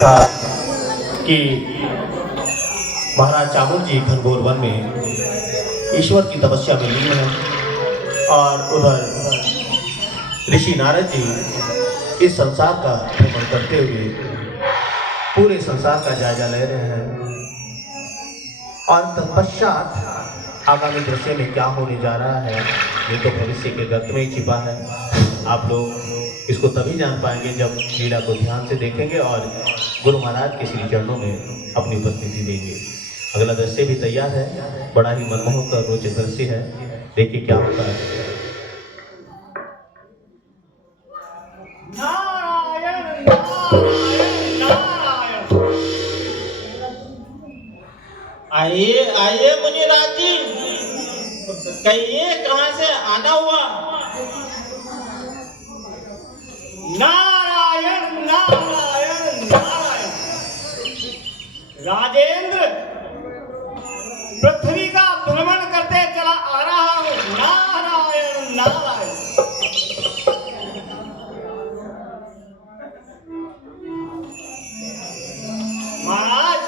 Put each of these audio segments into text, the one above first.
था कि महाराज चामुंड जी घनघोर वन में ईश्वर की तपस्या में लीन है और उधर ऋषि नारद जी इस संसार का भ्रमण करते हुए पूरे संसार का जायजा ले रहे हैं और तत्पश्चात आगामी दृश्य में क्या होने जा रहा है ये तो भविष्य के गर्त में ही छिपा है। आप लोग इसको तभी जान पाएंगे जब लीला को ध्यान से देखेंगे और गुरु महाराज के श्री चरणों में अपनी उपस्थिति देंगे। अगला दृश्य भी तैयार है, बड़ा ही मनमोहक और रोचक दृश्य है। देखिए क्या होता है। नारायण नारायण नारायण। आइए आइए मुनिराज जी, कहिए कहाँ से आना हुआ। नारायण नारायण नारायण। राजेंद्र, पृथ्वी का भ्रमण करते चला आ रहा हूँ। नारायण नारायण। महाराज,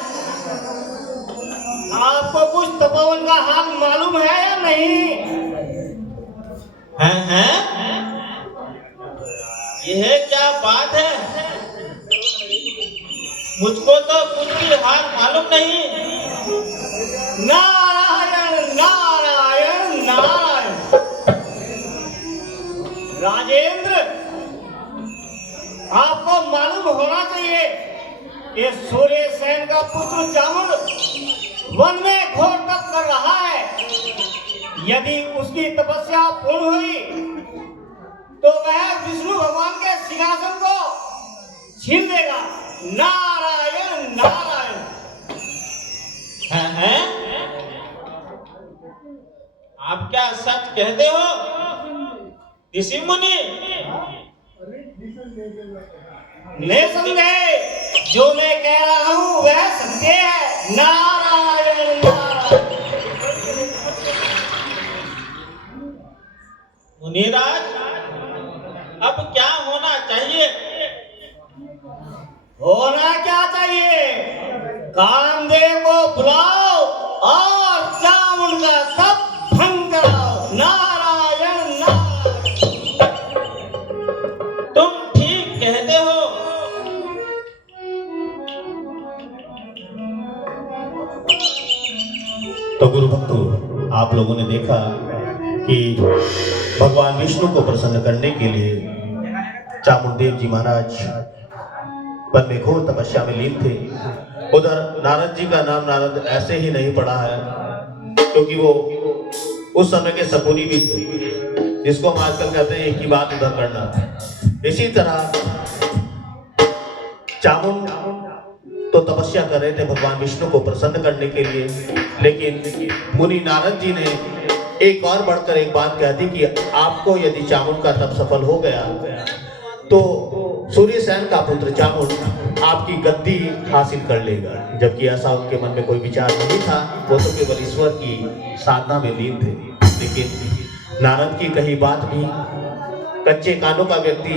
आपको कुछ तपोवन का हाल मालूम है या नहीं? हैं? यह क्या बात है? मुझको तो कुछ भी हाल मालूम नहीं। नारायण नारायण नारायण। राजेंद्र, आपको मालूम होना चाहिए कि सूर्य सेन का पुत्र चामुंड वन में घोर तप कर रहा है। यदि उसकी तपस्या पूर्ण हुई तो वह विष्णु भगवान के सिंहासन को छीन लेगा। नारायण नारायण। हैं? आप क्या सच कहते हो ऋषि मुनि? निसंदेह जो मैं कह रहा हूँ वह सत्य है। नारायण नारायण। मुनिराज, अब क्या होना चाहिए? होना क्या चाहिए? कामदेव को बुलाओ और चामुंड का तप भंग कराओ। नारायण नारायण। तुम ठीक कहते हो। तो गुरु भक्तों, आप लोगों ने देखा कि भगवान विष्णु को प्रसन्न करने के लिए चामुंडेव जी महाराज वन में घोर तपस्या में लीन थे। उधर नारद जी का नाम नारद ऐसे ही नहीं पड़ा है, क्योंकि वो उस समय के सपूरी भी थे, जिसको हम आजकल कहते हैं एक ही बात उधर करना। इसी तरह चामुंड तो तपस्या कर रहे थे भगवान विष्णु को प्रसन्न करने के लिए, लेकिन मुनि नारद जी ने एक और बढ़कर एक बात कह दी कि आपको यदि चामुंड का तप सफल हो गया तो सूर्यसेन का पुत्र चामुंड आपकी गद्दी हासिल कर लेगा। जबकि ऐसा उनके मन में कोई विचार नहीं था, वो तो केवल ईश्वर की साधना में लीन थे। लेकिन नारद की कही बात भी कच्चे कानों का व्यक्ति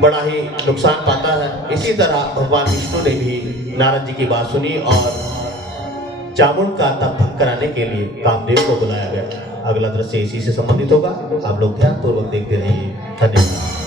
बड़ा ही नुकसान पाता है। इसी तरह भगवान विष्णु ने भी नारद जी की बात सुनी और चामुंड का तप भंग कराने के लिए कामदेव को बुलाया गया। अगला दृश्य इसी से संबंधित होगा। आप लोग ध्यानपूर्वक देखते रहिए। धन्यवाद।